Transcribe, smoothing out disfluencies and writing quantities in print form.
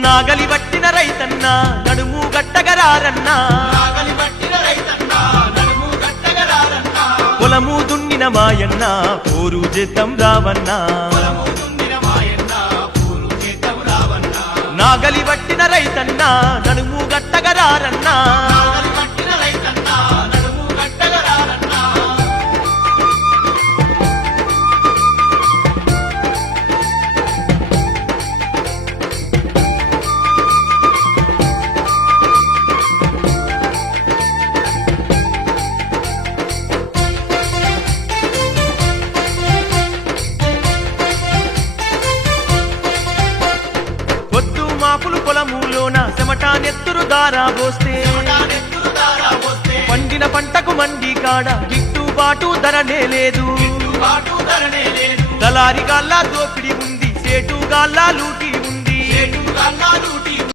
నాగలి పట్టిన రైతన్న నడుము గట్టగరారన్నా పొలము దున్నిన మాయన్న పోరు చేద్దాం రావన్నా నాగలి పట్టిన రైతన్న నడుము గట్టగరారన్నా మాపులు పొలములోన చెమట నెత్తురు దారా పోస్తే పండిన పంటకు మండి కాడ గిట్టుబాటు ధరనే లేదు దళారి గాల్లా దోపిడి ఉంది సేటు గాల్లా లూటి